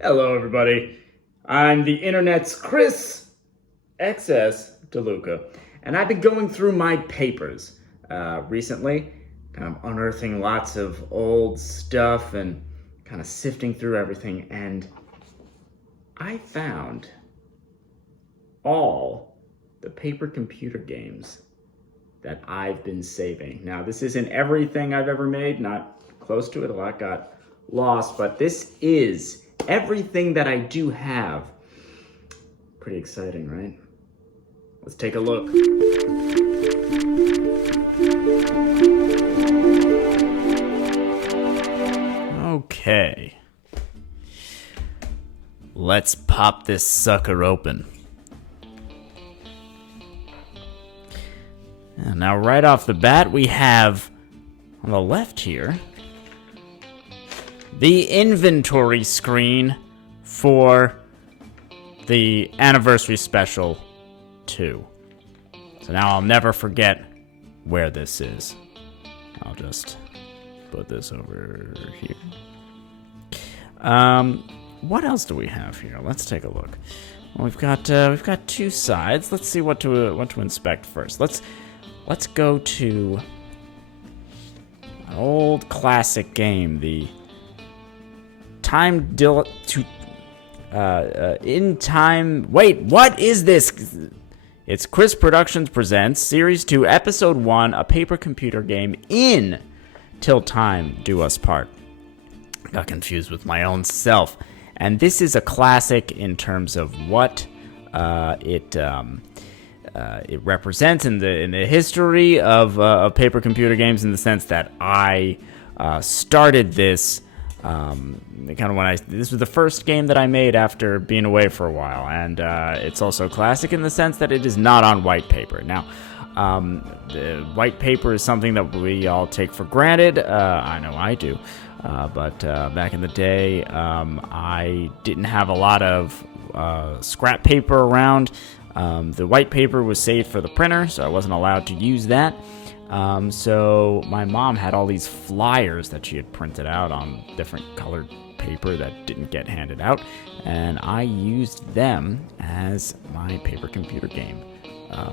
Hello, everybody. I'm the internet's Chris XS DeLuca, and I've been going through my papers recently, kind of unearthing lots of old stuff and kind of sifting through everything, and I found all the paper computer games that I've been saving. Now, this isn't everything I've ever made, not close to it. A lot got lost, but this is everything that I do have. Pretty exciting, right? Let's take a look. Okay. Let's pop this sucker open. And now right off the bat we have on the left here the inventory screen for the Anniversary Special 2. So now I'll never forget where this is. I'll just put this over here. What else do we have here? Let's take a look. Well, we've got two sides. Let's see what to inspect first. Let's go to an old classic game, the Wait, what is this? It's Chris Productions Presents Series 2, Episode 1, a paper computer game in Till Time Do Us Part. Got confused with my own self. And this is a classic in terms of what it represents in the history of paper computer games, in the sense that I started this this was the first game that I made after being away for a while, and it's also classic in the sense that it is not on white paper. Now, the white paper is something that we all take for granted. I know I do. But back in the day, I didn't have a lot of scrap paper around. The white paper was saved for the printer, so I wasn't allowed to use that. So my mom had all these flyers that she had printed out on different colored paper that didn't get handed out, and I used them as my paper computer game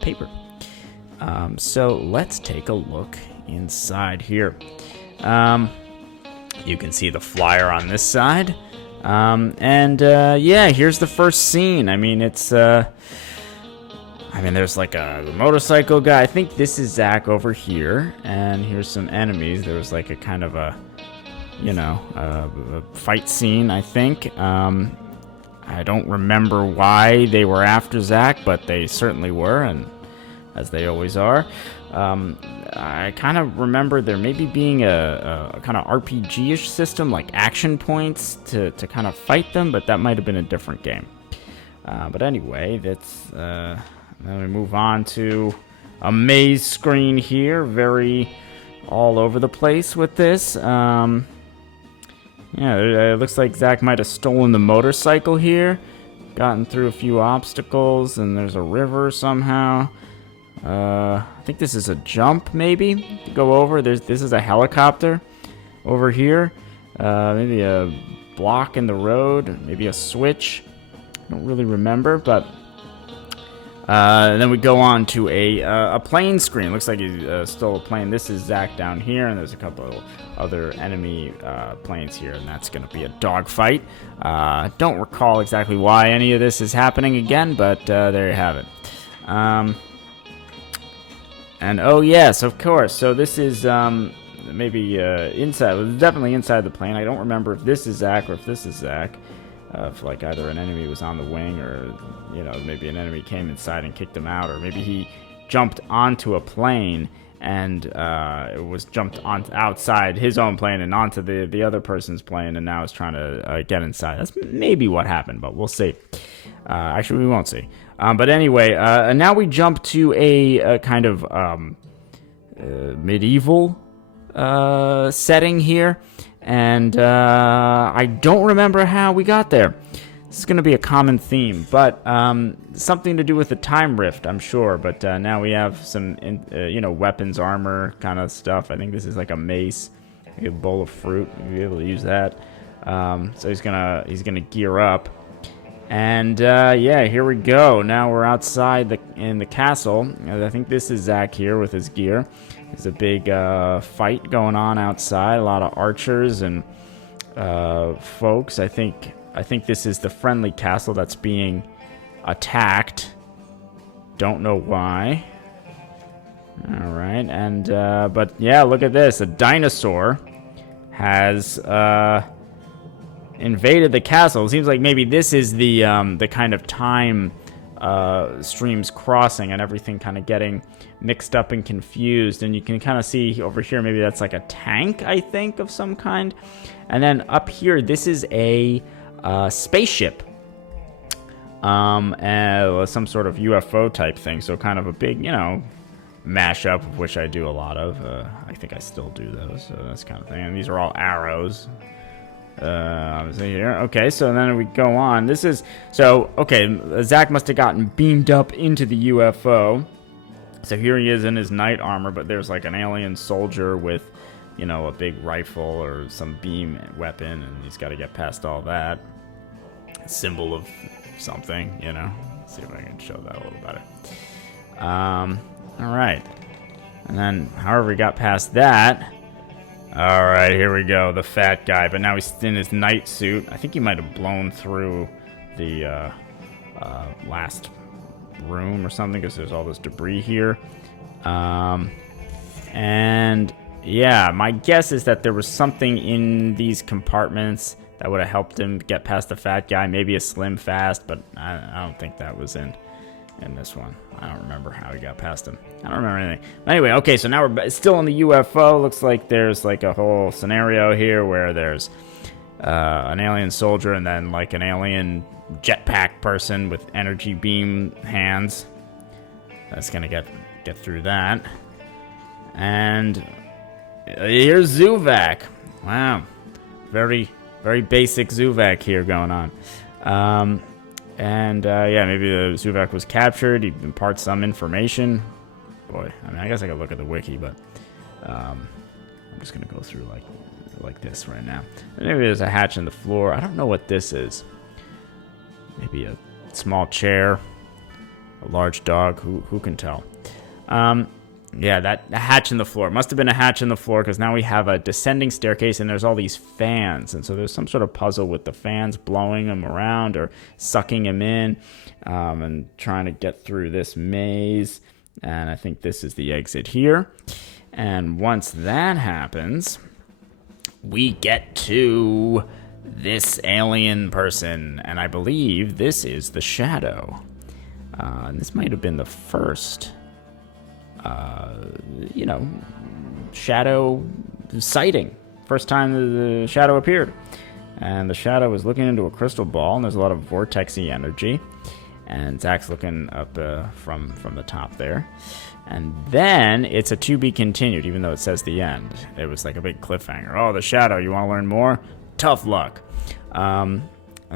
paper. So let's take a look inside here. You can see the flyer on this side. Yeah, here's the first scene. There's like the motorcycle guy. I think this is Zach over here, and here's some enemies. There was like a kind of a fight scene, I think. I don't remember why they were after Zach, but they certainly were, and as they always are. I kind of remember there maybe being a kind of RPG-ish system, like action points to kind of fight them, but that might have been a different game. But anyway, then we move on to a maze screen here, very all over the place with this. It looks like Zach might have stolen the motorcycle here, gotten through a few obstacles, and there's a river somehow. I think this is a jump, maybe, to go over. This is a helicopter over here. Maybe a block in the road, maybe a switch. I don't really remember, but and then we go on to a plane screen. Looks like he stole a plane. This is Zach down here, and there's a couple of other enemy planes here, and that's going to be a dogfight. Don't recall exactly why any of this is happening again, but there you have it. And oh yes, of course. So this is maybe inside. Well, definitely inside the plane. I don't remember if this is Zach or if this is Zach. If like either an enemy was on the wing, or maybe an enemy came inside and kicked him out, or maybe he jumped onto a plane and it was jumped on outside his own plane and onto the other person's plane, and now is trying to get inside. That's maybe what happened, but we'll see. Actually, we won't see. But anyway, now we jump to a kind of medieval setting here, and I don't remember how we got there. This is going to be a common theme, but something to do with the time rift, I'm sure. But now we have some, weapons, armor kind of stuff. I think this is like a mace, maybe a bowl of fruit. We'll be able to use that. So he's gonna gear up. And yeah, here we go. Now we're outside in the castle. I think this is Zach here with his gear. There's a big fight going on outside. A lot of archers and folks. I think this is the friendly castle that's being attacked. Don't know why. All right, and but yeah, look at this. A dinosaur has invaded the castle. It seems like maybe this is the kind of time streams crossing and everything kind of getting mixed up and confused. And you can kind of see over here, maybe that's like a tank, I think, of some kind. And then up here, this is a spaceship. And some sort of UFO type thing. So kind of a big, mashup, which I do a lot of. I think I still do those. So that's kind of thing. And these are all arrows. Obviously here. Okay, so then we go on. This is okay. Zach must have gotten beamed up into the UFO. So here he is in his knight armor, but there's like an alien soldier with, a big rifle or some beam weapon, and he's got to get past all that. Symbol of something, Let's see if I can show that a little better. All right, and then however we got past that. All right, here we go, the fat guy, but now he's in his knight suit. I think he might have blown through the last room or something because there's all this debris here. And yeah, my guess is that there was something in these compartments that would have helped him get past the fat guy. Maybe a slim fast, but I don't think that was in this one. I don't remember how he got past him. I don't remember anything. Anyway, okay, so now we're still on the UFO. Looks like there's like a whole scenario here where there's an alien soldier and then like an alien jetpack person with energy beam hands. That's gonna get through that. And here's Zuvak. Wow, very very basic Zuvak here going on. And yeah, maybe the Zuvak was captured. He imparts some information. Boy, I mean, I guess I could look at the wiki, but I'm just gonna go through like this right now. And maybe there's a hatch in the floor. I don't know what this is. Maybe a small chair, a large dog. Who can tell? Yeah, that hatch in the floor. Must have been a hatch in the floor because now we have a descending staircase and there's all these fans. And so there's some sort of puzzle with the fans blowing them around or sucking them in and trying to get through this maze. And I think this is the exit here. And once that happens, we get to this alien person. And I believe this is the Shadow. And this might have been the first... Shadow sighting. First time the Shadow appeared. And the Shadow is looking into a crystal ball, and there's a lot of vortexy energy. And Zach's looking up from the top there. And then it's a to be continued, even though it says the end. It was like a big cliffhanger. Oh, the Shadow, you want to learn more? Tough luck. And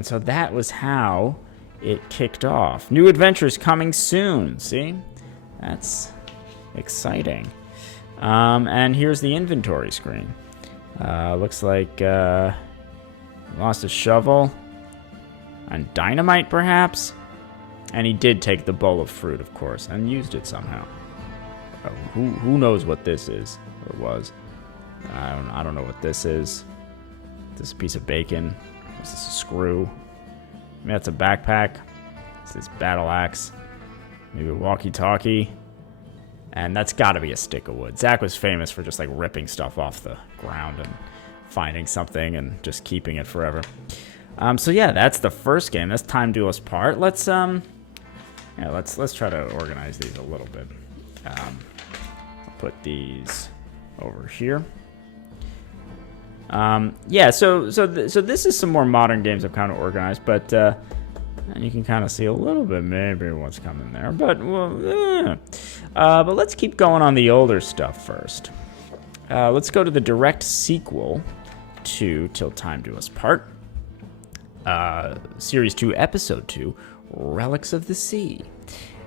so that was how it kicked off. New adventures coming soon. See? That's... exciting. And here's the inventory screen. Looks like lost a shovel and dynamite, perhaps. And he did take the bowl of fruit, of course, and used it somehow. Who knows what this is or was? I don't know what this is. Is this a piece of bacon? Is this a screw? Maybe that's a backpack. Is this battle axe? Maybe a walkie-talkie. And that's got to be a stick of wood. Zach was famous for just like ripping stuff off the ground and finding something and just keeping it forever. So yeah, that's the first game. That's Time Duelist Part. Let's try to organize these a little bit. I'll put these over here. Yeah, so this is some more modern games I've kind of organized, but and you can kind of see a little bit maybe what's coming there. But but let's keep going on the older stuff first. Let's go to the direct sequel to Till Time Duelist Part. Series 2, Episode 2, Relics of the Sea.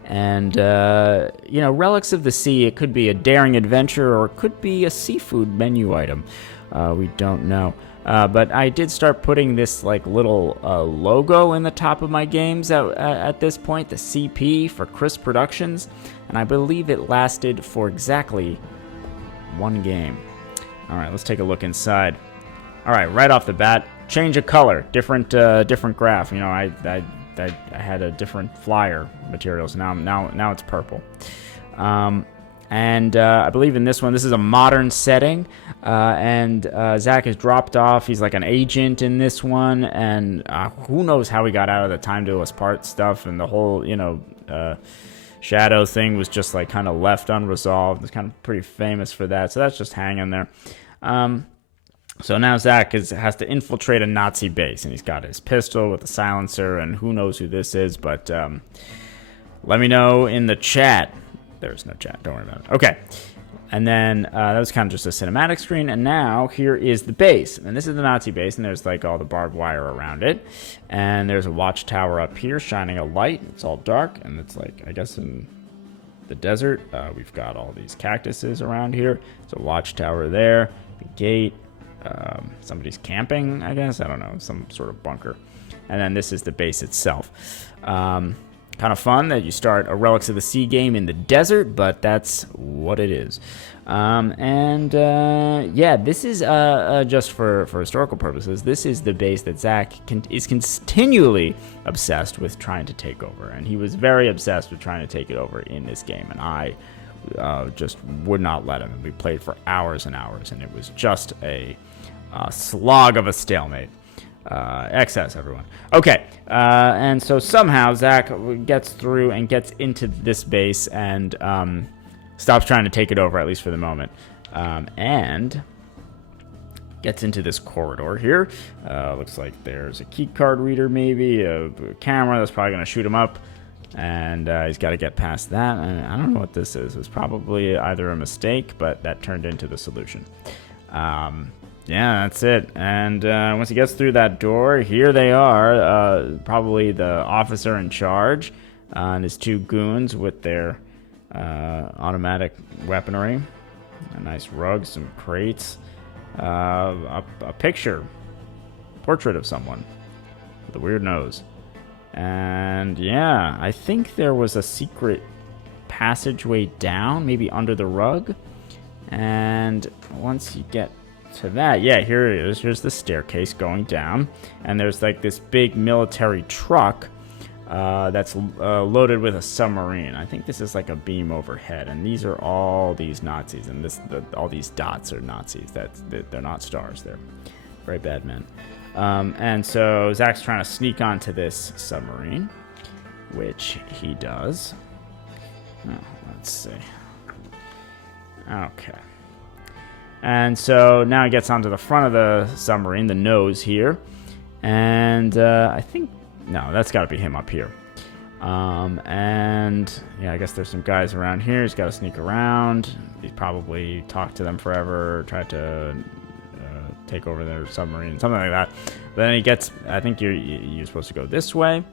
And, Relics of the Sea, it could be a daring adventure or it could be a seafood menu item. We don't know. But I did start putting this little logo in the top of my games at this point, the CP for Chris Productions, and I believe it lasted for exactly one game. All right, let's take a look inside. All right, right off the bat, change of color, different graph. I had a different flyer material, so now it's purple. And I believe in this one, this is a modern setting, and Zach has dropped off. He's like an agent in this one, and who knows how he got out of the time to us part stuff, and the whole, shadow thing was just kind of left unresolved. It's kind of pretty famous for that, so that's just hanging there. So now Zach has to infiltrate a Nazi base, and he's got his pistol with a silencer, and who knows who this is, but let me know in the chat. There's no chat, don't worry about it. Okay, and then that was kind of just a cinematic screen, and now here is the base. And this is the Nazi base, and there's all the barbed wire around it. And there's a watchtower up here shining a light. It's all dark, and it's I guess in the desert. We've got all these cactuses around here. There's a watchtower there, the gate. Somebody's camping, I guess. I don't know, some sort of bunker. And then this is the base itself. Kind of fun that you start a Relics of the Sea game in the desert, but that's what it is. This is just for historical purposes. This is the base that Zach is continually obsessed with trying to take over, and he was very obsessed with trying to take it over in this game, and I just would not let him. And we played for hours and hours, and it was just a slog of a stalemate. XS, everyone. Okay, and so somehow Zach gets through and gets into this base and stops trying to take it over, at least for the moment, and gets into this corridor here. Looks like there's a key card reader, maybe, a camera that's probably going to shoot him up, and he's got to get past that. And I don't know what this is. It's probably either a mistake, but that turned into the solution. Yeah, that's it. And once he gets through that door, here they are, probably the officer in charge and his two goons with their automatic weaponry. A nice rug, some crates, a portrait of someone with a weird nose. And yeah, I think there was a secret passageway down, maybe under the rug. And once you get to that, yeah, here it is. Here's the staircase going down, and there's this big military truck that's loaded with a submarine. I think this is a beam overhead, and these are all these Nazis, and all these dots are Nazis. They're not stars. They're very bad men. And so Zach's trying to sneak onto this submarine, which he does. Oh, let's see. Okay. And so now he gets onto the front of the submarine, the nose here. And I think, no, that's got to be him up here. And yeah, I guess there's some guys around here. He's got to sneak around. He's probably talked to them forever, tried to take over their submarine, something like that. But then he gets, I think you're supposed to go this way.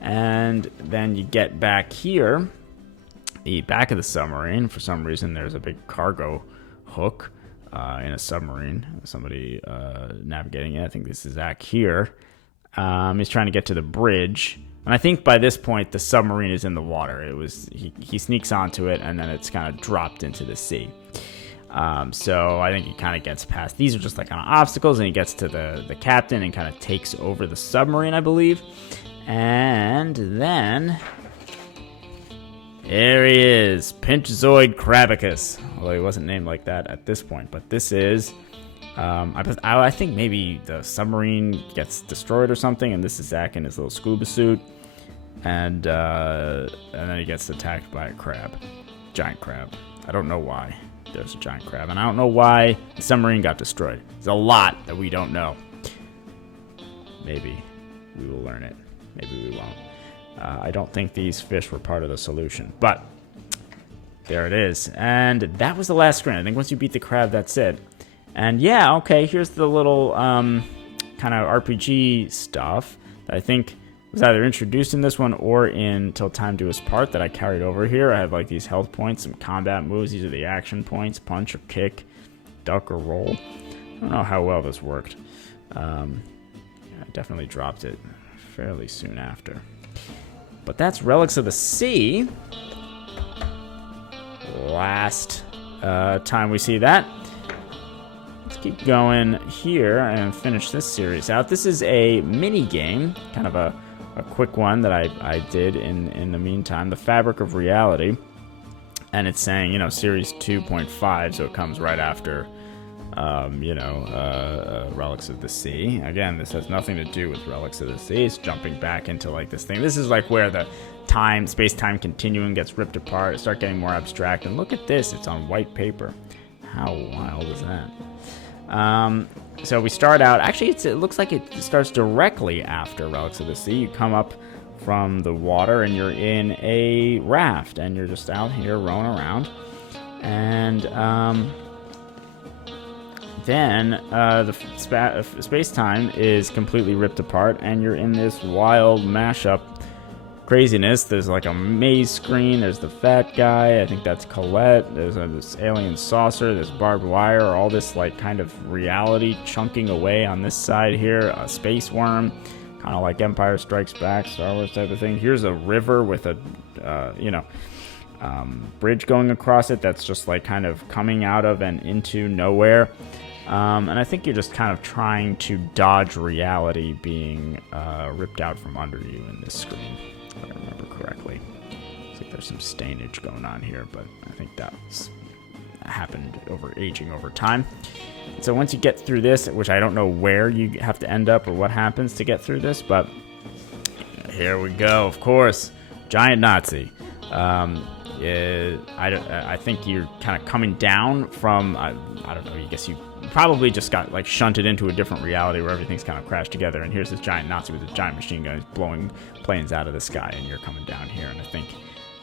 And then you get back here, the back of the submarine. For some reason, there's a big cargo hook in a submarine. Somebody navigating it. I think this is Zach here. He's trying to get to the bridge. And I think by this point, the submarine is in the water. He sneaks onto it, and then it's kind of dropped into the sea. So I think he kind of gets past. These are just kind of obstacles, and he gets to the captain and kind of takes over the submarine, I believe. And then there he is, Pinchzoid Crabicus. Although he wasn't named like that at this point, but this is. I think maybe the submarine gets destroyed or something, and this is Zach in his little scuba suit, and then he gets attacked by a crab, giant crab. I don't know why there's a giant crab, and I don't know why the submarine got destroyed. There's a lot that we don't know. Maybe we will learn it. Maybe we won't. I don't think these fish were part of the solution, but there it is. And that was the last screen. I think once you beat the crab, that's it. And yeah, okay, here's the little kind of RPG stuff. I think was either introduced in this one or in Till Time Do Us Part that I carried over here. I have like these health points, some combat moves. These are the action points: punch or kick, duck or roll. I don't know how well this worked. I definitely dropped it fairly soon after. But that's Relics of the Sea. Last time we see that. Let's keep going here and finish this series out. This is a mini game, kind of a quick one that I did in the meantime, The Fabric of Reality. And it's saying, you know, Series 2.5, so it comes right after, Relics of the Sea. Again, this has nothing to do with Relics of the Sea. It's jumping back into, like, this thing. This is, like, where the space-time continuum gets ripped apart. It starts getting more abstract. And look at this. It's on white paper. How wild is that? So we start out, actually it looks like it starts directly after Relics of the Sea. You come up from the water and you're in a raft and you're just out here rowing around. And then the space-time is completely ripped apart and you're in this wild mashup craziness. There's like a maze screen, there's the fat guy, I think that's Colette, there's this alien saucer, there's barbed wire, all this like kind of reality chunking away on this side here, a space worm, kind of like Empire Strikes Back, Star Wars type of thing. Here's a river with a bridge going across it that's just like kind of coming out of and into nowhere. And I think you're just kind of trying to dodge reality being ripped out from under you in this screen, if I remember correctly. Looks like there's some stainage going on here, but I think that's happened aging over time. So once you get through this, which I don't know where you have to end up or what happens to get through this, but here we go, of course. Giant Nazi. I think you're kind of coming down from, I don't know, I guess you probably just got like shunted into a different reality where everything's kind of crashed together, and here's this giant Nazi with a giant machine gun blowing planes out of the sky, and you're coming down here, and I think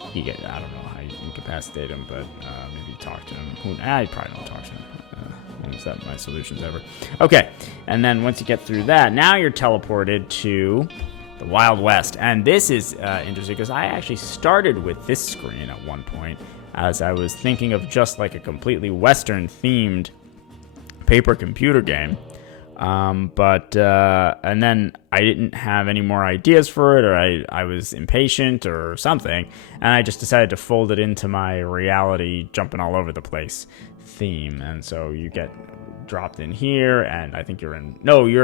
I don't know how you incapacitate him, but maybe talk to him. I probably don't talk to him. Is that my solutions ever? Okay, and then once you get through that, now you're teleported to the Wild West. And this is interesting because I actually started with this screen at one point as I was thinking of just like a completely Western themed paper computer game. And then I didn't have any more ideas for it, or I was impatient or something, and I just decided to fold it into my reality jumping all over the place theme. And so you get dropped in here, and I think you're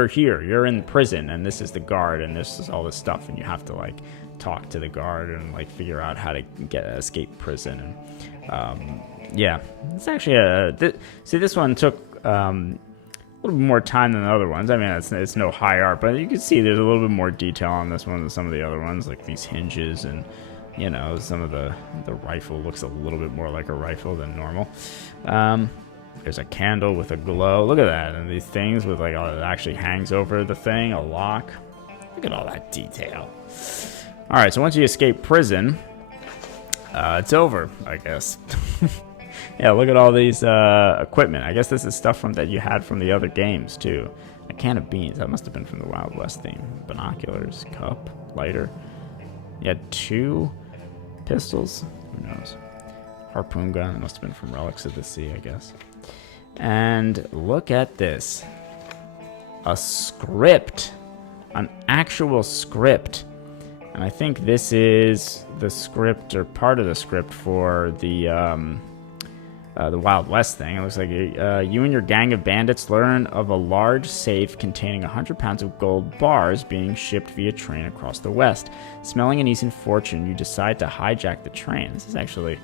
here, you're in prison, and this is the guard, and this is all this stuff, and you have to like talk to the guard and like figure out how to escape prison. And it's actually this one took a little bit more time than the other ones. I mean, it's no high art, but you can see there's a little bit more detail on this one than some of the other ones, like these hinges, and some of the rifle looks a little bit more like a rifle than normal. There's a candle with a glow. Look at that. And these things with like, it actually hangs over the thing, a lock. Look at all that detail. All right, so once you escape prison, it's over, I guess. Yeah, look at all these equipment. I guess this is stuff that you had from the other games, too. A can of beans. That must have been from the Wild West theme. Binoculars, cup, lighter. You had 2 pistols. Who knows? Harpoon gun. It must have been from Relics of the Sea, I guess. And look at this. A script. An actual script. And I think this is the script, or part of the script, for the Wild West thing. It looks like you and your gang of bandits learn of a large safe containing 100 pounds of gold bars being shipped via train across the West. Smelling an easy fortune, you decide to hijack the train. This is actually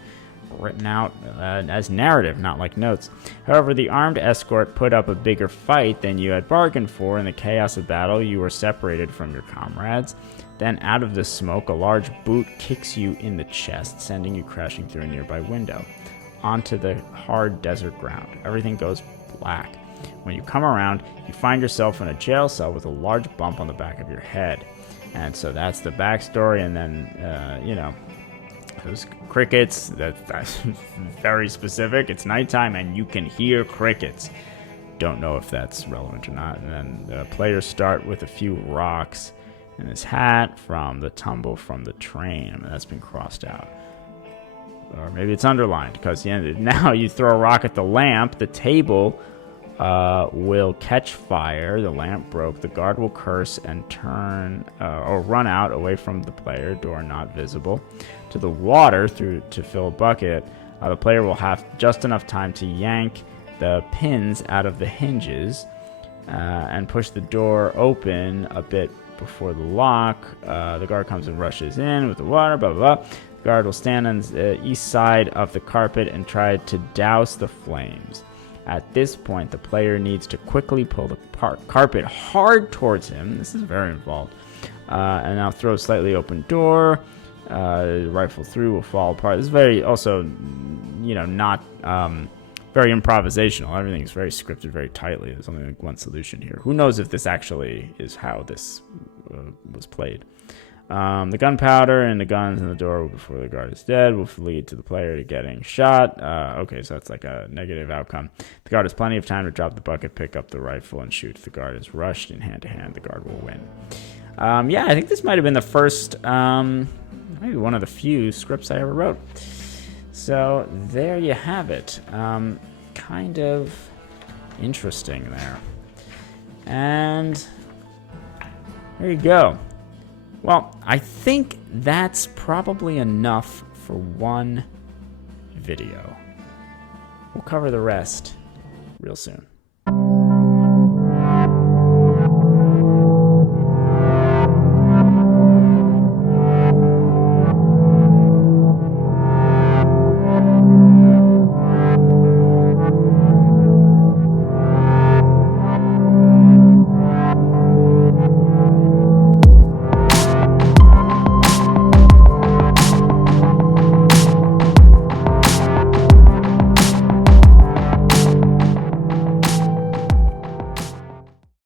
written out as narrative, not like notes. However, the armed escort put up a bigger fight than you had bargained for. In the chaos of battle, you were separated from your comrades. Then, out of the smoke, a large boot kicks you in the chest, sending you crashing through a nearby window onto the hard desert ground. Everything goes black. When you come around, you find yourself in a jail cell with a large bump on the back of your head. And so that's the backstory, and then, those crickets, that's very specific. It's nighttime, and you can hear crickets. Don't know if that's relevant or not. And then the players start with a few rocks, and his hat from the tumble from the train. I mean, that's been crossed out. Or maybe it's underlined, because now you throw a rock at the lamp, the table will catch fire. The lamp broke. The guard will curse and turn or run out away from the player, door not visible, to the water to fill a bucket. The player will have just enough time to yank the pins out of the hinges and push the door open a bit before the lock. The guard comes and rushes in with the water, blah, blah, blah. The guard will stand on the east side of the carpet and try to douse the flames. At this point, the player needs to quickly pull the carpet hard towards him. This is very involved. And now throw a slightly open door. Rifle through will fall apart. This is very also, not very improvisational. Everything is very scripted, very tightly. There's only like one solution here. Who knows if this actually is how this was played. The gunpowder and the guns in the door before the guard is dead will lead to the player to getting shot. Okay, so that's like a negative outcome. The guard has plenty of time to drop the bucket, pick up the rifle, and shoot. If the guard is rushed in hand-to-hand, the guard will win. Yeah, I think this might have been the first, maybe one of the few scripts I ever wrote. So there you have it. Kind of interesting there. And there you go. Well, I think that's probably enough for one video. We'll cover the rest real soon.